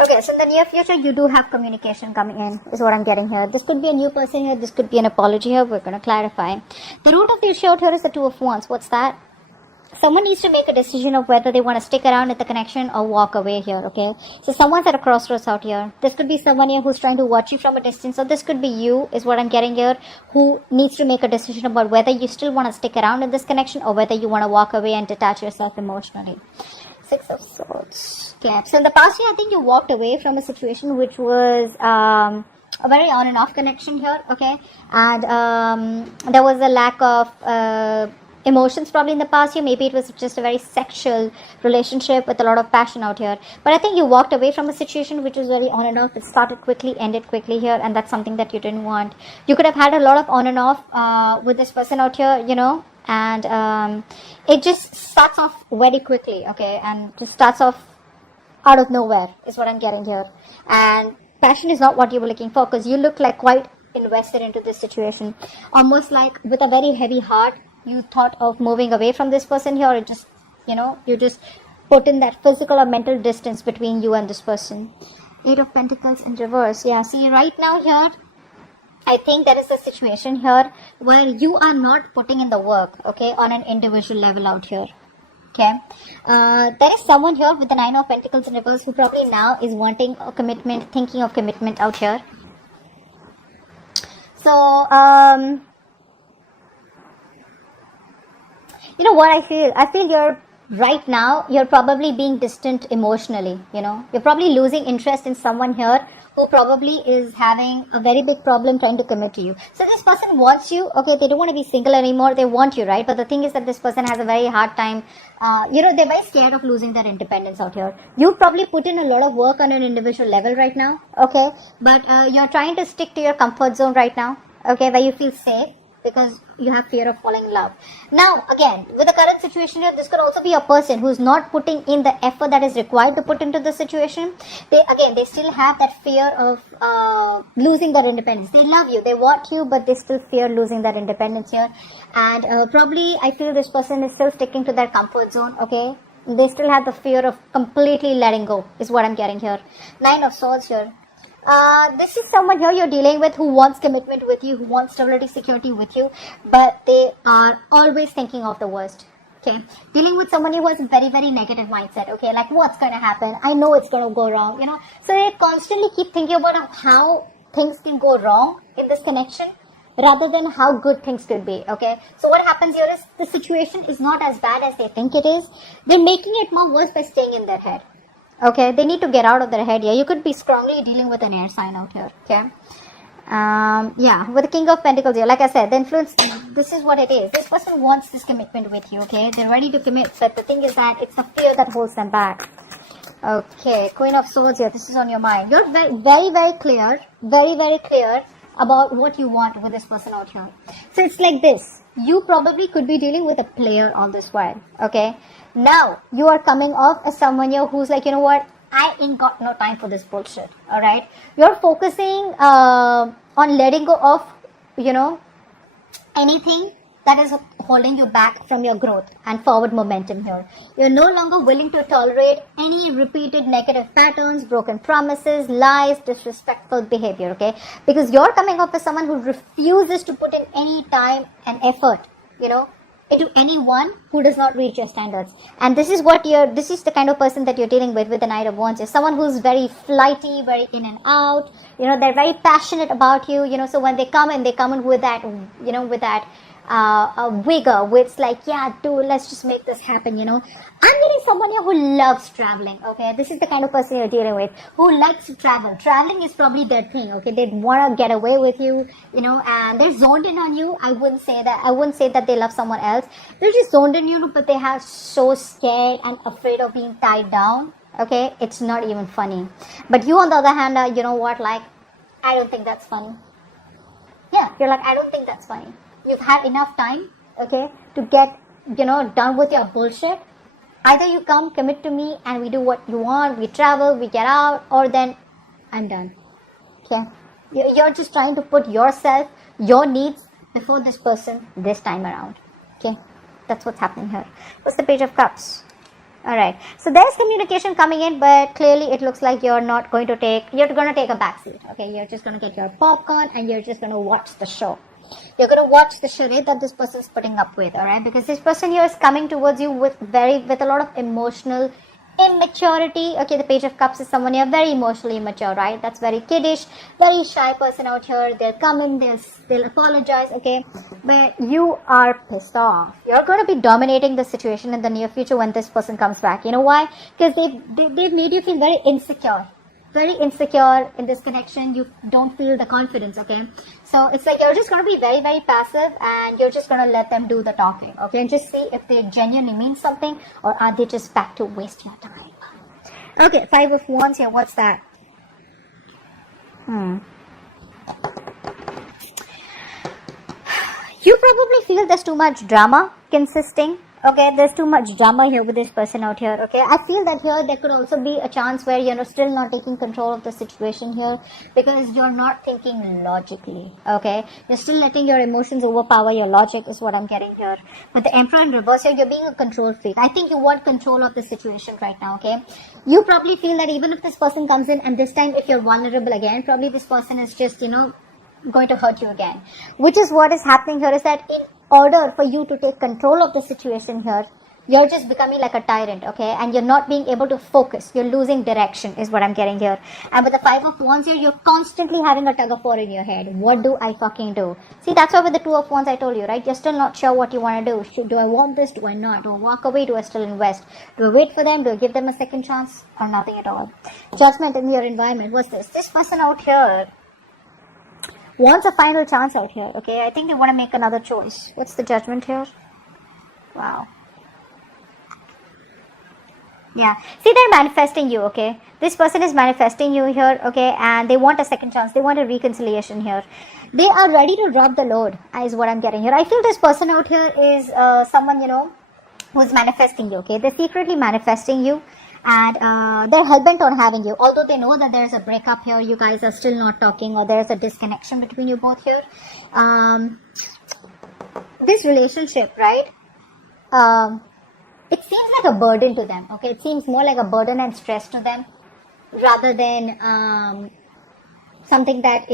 Okay, so in the near future, you do have communication coming in, is what I'm getting here. This could be a new person here. This could be an apology here. We're going to clarify. The root of the issue out here is the Two of Wands. What's that? Someone needs to make a decision of whether they want to stick around with the connection or walk away here, okay? So someone's at a crossroads out here. This could be someone here who's trying to watch you from a distance, or this could be you, is what I'm getting here, who needs to make a decision about whether you still want to stick around in this connection or whether you want to walk away and detach yourself emotionally. Six of Swords. Okay. So in the past year, I think you walked away from a situation which was a very on and off connection here, okay? And there was a lack of emotions probably in the past year. Maybe it was just a very sexual relationship with a lot of passion out here. But I think you walked away from a situation which was very on and off. It started quickly, ended quickly here, and that's something that you didn't want. You could have had a lot of on and off with this person out here, you know, and it just starts off very quickly, okay, and just starts off out of nowhere is what I'm getting here. And passion is not what you were looking for, because you look like quite invested into this situation, almost like with a very heavy heart. You thought of moving away from this person here, or just, you know, you just put in that physical or mental distance between you and this person. Eight of Pentacles in reverse. Yeah, see, right now here, I think there is a situation here where you are not putting in the work, okay, on an individual level out here. Okay, there is someone here with the Nine of Pentacles in reverse who probably now is wanting a commitment, thinking of commitment out here. So, you know what I feel? I feel right now, you're probably being distant emotionally, you know. You're probably losing interest in someone here who probably is having a very big problem trying to commit to you. So this person wants you, okay, they don't want to be single anymore, they want you, right? But the thing is that this person has a very hard time, you know, they're very scared of losing their independence out here. You probably put in a lot of work on an individual level right now, okay? But you're trying to stick to your comfort zone right now, okay, where you feel safe, because you have fear of falling in love. Now, again, with the current situation here, this could also be a person who's not putting in the effort that is required to put into the situation. They still have that fear of losing their independence. They love you, they want you, but they still fear losing their independence here. And probably, I feel this person is still sticking to their comfort zone, okay? They still have the fear of completely letting go, is what I'm getting here. Nine of Swords here. This is someone here you're dealing with who wants commitment with you, who wants stability, security with you, but they are always thinking of the worst, okay? Dealing with someone who has a very, very negative mindset, okay? Like, what's going to happen? I know it's going to go wrong, you know? So they constantly keep thinking about how things can go wrong in this connection rather than how good things could be, okay? So what happens here is the situation is not as bad as they think it is. They're making it more worse by staying in their head. Okay, they need to get out of their head here. You could be strongly dealing with an air sign out here, okay? Yeah, with the King of Pentacles here, like I said, the influence, this is what it is. This person wants this commitment with you, okay? They're ready to commit, but the thing is that it's the fear that holds them back. Okay, Queen of Swords here, this is on your mind. You're very, very, very clear, very, very clear about what you want with this person out here. So it's like this. You probably could be dealing with a player on this while, okay? Now, you are coming off as someone here who's like, you know what, I ain't got no time for this bullshit, alright? You're focusing on letting go of, you know, anything that is holding you back from your growth and forward momentum here. You're no longer willing to tolerate any repeated negative patterns, broken promises, lies, disrespectful behavior, okay? Because you're coming off as someone who refuses to put in any time and effort, you know, into anyone who does not reach your standards. And this is the kind of person that you're dealing with the Knight of Wands. You're someone who's very flighty, very in and out, you know, they're very passionate about you, you know, so when they come in with that, you know, with that vigor, with it's like, yeah, dude, let's just make this happen, you know. I'm getting someone here who loves traveling, okay? This is the kind of person you're dealing with, who likes to travel. Traveling is probably their thing, okay? They want to get away with you, you know, and they're zoned in on you. I wouldn't say that they love someone else. They're just zoned in you, but they are so scared and afraid of being tied down, okay? It's not even funny. But you, on the other hand, you know what, like, I don't think that's funny. Yeah, you're like, I don't think that's funny. You've had enough time, okay, to get, you know, done with your bullshit. Either you come, commit to me, and we do what you want, we travel, we get out, or then I'm done, okay? You're just trying to put yourself, your needs before this person this time around, okay? That's what's happening here. What's the Page of Cups? All right. So there's communication coming in, but clearly it looks like you're going to take a backseat. Okay. You're just going to get your popcorn and you're just going to watch the show. You're going to watch the charade that this person is putting up with. All right. Because this person here is coming towards you with a lot of emotional immaturity. Okay, the Page of Cups is someone here very emotionally immature, right? That's very kiddish, very shy person out here. They'll come in, they'll apologize, okay? But you are pissed off. You're going to be dominating the situation in the near future when this person comes back. You know why? Because they've made you feel very insecure. Very insecure in this connection. You don't feel the confidence, okay? So it's like you're just going to be very, very passive and you're just going to let them do the talking, okay? And just see if they genuinely mean something or are they just back to waste your time. Okay, Five of Wands here. What's that? You probably feel there's too much drama consisting. Okay, there's too much drama here with this person out here. Okay, I feel that here there could also be a chance where you're still not taking control of the situation here because you're not thinking logically. Okay, you're still letting your emotions overpower your logic is what I'm getting here. But the Emperor in reverse here, you're being a control freak. I think you want control of the situation right now. Okay, you probably feel that even if this person comes in and this time if you're vulnerable again, probably this person is just going to hurt you again. Which is what is happening here is that in order for you to take control of the situation here, you're just becoming like a tyrant, okay? And you're not being able to focus. You're losing direction is what I'm getting here. And with the Five of Wands here, you're constantly having a tug of war in your head. What do I fucking do? See, that's why with the Two of Wands I told you, right? You're still not sure what you want to do. Do I want this? Do I not? Do I walk away? Do I still invest? Do I wait for them? Do I give them a second chance? Or nothing at all? Judgment in your environment. What's this? This person out here wants a final chance out here, okay? I think they want to make another choice. What's the Judgment here? Wow. Yeah. See, they're manifesting you, okay? This person is manifesting you here, okay? And they want a second chance. They want a reconciliation here. They are ready to drop the load, is what I'm getting here. I feel this person out here is someone, who's manifesting you, okay? They're secretly manifesting you. And they're hellbent on having you. Although they know that there's a breakup here, you guys are still not talking or there's a disconnection between you both here. This relationship, right? It seems like a burden to them, okay? It seems more like a burden and stress to them rather than something that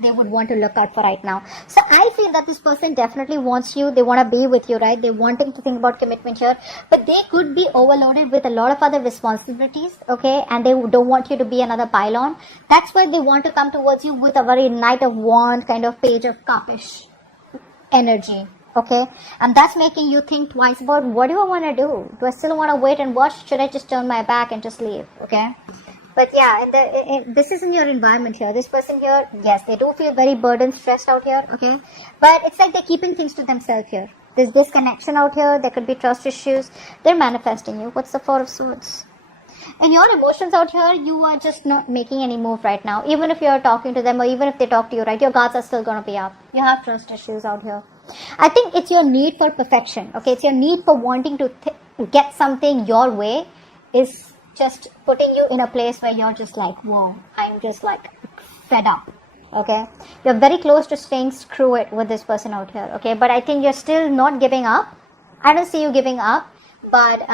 they would want to look out for right now. So I feel that this person definitely wants you. They want to be with you, right? They're wanting to think about commitment here, but they could be overloaded with a lot of other responsibilities, okay? And they don't want you to be another pylon. That's why they want to come towards you with a very Knight of Wands kind of Page of Cupish energy, okay? And that's making you think twice about what do I want to do? Do I still want to wait and watch? Should I just turn my back and just leave, okay? But yeah, this is in your environment here. This person here, yes, they do feel very burdened, stressed out here, okay? But it's like they're keeping things to themselves here. There's disconnection out here. There could be trust issues. They're manifesting you. What's the Four of Swords? And your emotions out here, you are just not making any move right now. Even if you're talking to them or even if they talk to you, right, your guards are still going to be up. You have trust issues out here. I think it's your need for perfection, okay? It's your need for wanting to get something your way is just putting you in a place where you're just like, whoa, I'm just like fed up, okay? You're very close to saying screw it with this person out here, okay? But I think you're still not giving up. I don't see you giving up, but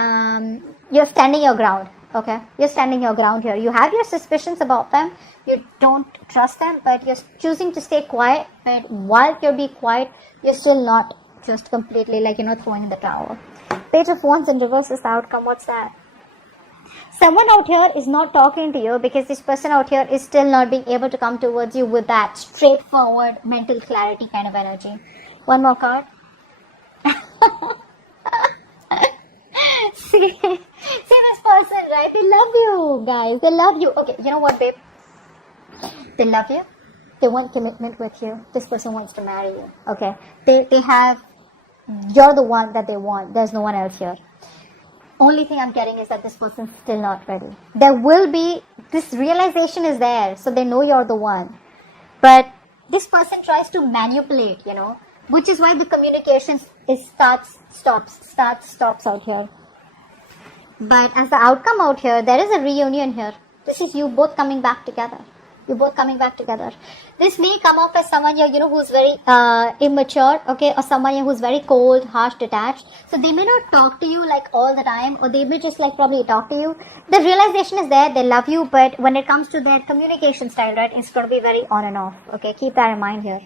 you're standing your ground, okay? You're standing your ground here. You have your suspicions about them. You don't trust them, but you're choosing to stay quiet. But while you're being quiet, you're still not just completely like, throwing in the towel. Page of Wands in reverse is the outcome. What's that? Someone out here is not talking to you because this person out here is still not being able to come towards you with that straightforward mental clarity kind of energy. One more card. see this person, right? They love you, guys. They love you. Okay, you know what, babe? They love you. They want commitment with you. This person wants to marry you. Okay. You're the one that they want. There's no one else here. Only thing I'm getting is that this person's still not ready. There will be, this realization is there, so they know you're the one. But this person tries to manipulate, which is why the communication stops out here. But as the outcome out here, there is a reunion here. This is you both coming back together. You're both coming back together. This may come off as someone here, who's very immature, okay, or someone here who's very cold, harsh, detached. So they may not talk to you like all the time, or they may just like probably talk to you. The realization is there, they love you, but when it comes to their communication style, right, it's going to be very on and off. Okay, keep that in mind here.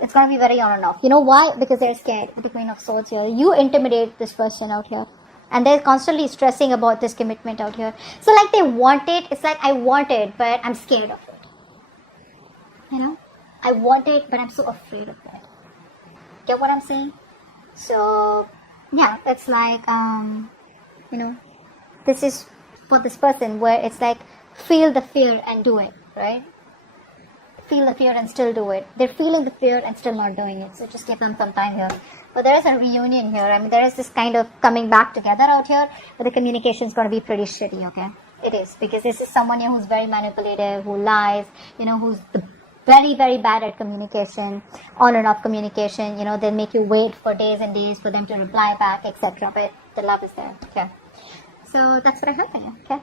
It's going to be very on and off. You know why? Because they're scared with the Queen of Swords here. You intimidate this person out here. And they're constantly stressing about this commitment out here. So like they want it. It's like, I want it, but I'm scared of it. I want it, but I'm so afraid of it. Get what I'm saying? So, yeah, it's like, this is for this person where it's like, feel the fear and do it, right? Feel the fear and still do it. They're feeling the fear and still not doing it. So just give them some time here. But there is a reunion here. I mean, there is this kind of coming back together out here, but the communication is going to be pretty shitty, okay? It is, because this is someone here who's very manipulative, who lies, who's very, very bad at communication, on and off communication. They'll make you wait for days and days for them to reply back, etc. But the love is there, okay? So that's what I have for you, okay?